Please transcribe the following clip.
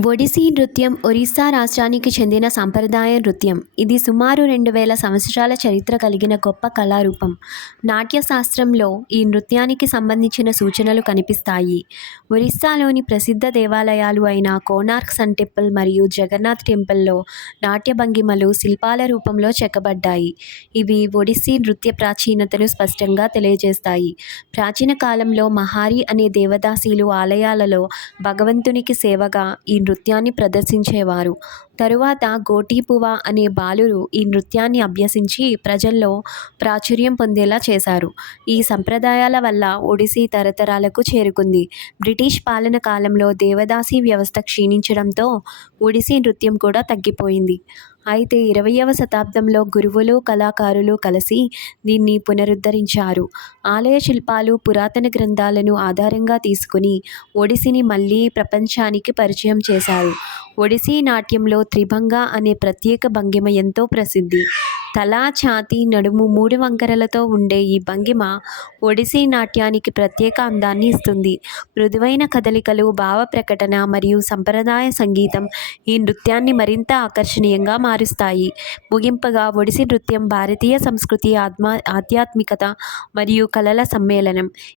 Odyssey నృత్యం ఒరిస్సా రాష్ట్రానికి చెందిన సంప్రదాయ నృత్యం. ఇది సుమారు 2000 సంవత్సరాల చరిత్ర కలిగిన గొప్ప కళారూపం. నాట్యశాస్త్రంలో ఈ నృత్యానికి సంబంధించిన సూచనలు కనిపిస్తాయి. ఒరిస్సాలోని ప్రసిద్ధ దేవాలయాలు అయిన కోనార్క్ సన్ టెంపుల్ మరియు జగన్నాథ్ టెంపుల్లో నాట్య భంగిమలు శిల్పాల రూపంలో చెక్కబడ్డాయి. ఇవి ఒడిస్సీ నృత్య ప్రాచీనతను స్పష్టంగా తెలియజేస్తాయి. ప్రాచీన కాలంలో మహారి అనే దేవదాసీలు ఆలయాలలో భగవంతునికి సేవగా ఈ నృత్యాన్ని ప్రదర్శించేవారు. తరువాత గోటిపువా అనే బాలురు ఈ నృత్యాన్ని అభ్యసించి ప్రజల్లో ప్రాచుర్యం పొందేలా చేశారు. ఈ సంప్రదాయాల వల్ల ఒడిసీ తరతరాలకు చేరుకుంది. బ్రిటిష్ పాలన కాలంలో దేవదాసీ వ్యవస్థ క్షీణించడంతో ఒడిసీ నృత్యం కూడా తగ్గిపోయింది. అయితే 20వ శతాబ్దంలో గురువులు, కళాకారులు కలిసి దీన్ని పునరుద్ధరించారు. ఆలయ శిల్పాలు, పురాతన గ్రంథాలను ఆధారంగా తీసుకుని ఒడిసీని మళ్ళీ ప్రపంచానికి పరిచయం చేశారు. ఒడిసీ నాట్యంలో త్రిభంగ అనే ప్రత్యేక భంగిమ ఎంతో ప్రసిద్ధి. తల, ఛాతీ, నడుము 3 వంకరలతో ఉండే ఈ భంగిమ ఒడిసీ నాట్యానికి ప్రత్యేక అందాన్ని ఇస్తుంది. మృదువైన కదలికలు, భావ ప్రకటన మరియు సంప్రదాయ సంగీతం ఈ నృత్యాన్ని మరింత ఆకర్షణీయంగా మారుస్తాయి. ముగింపుగా ఒడిసీ నృత్యం భారతీయ సంస్కృతి, ఆధ్యాత్మికత మరియు కళల సమ్మేళనం.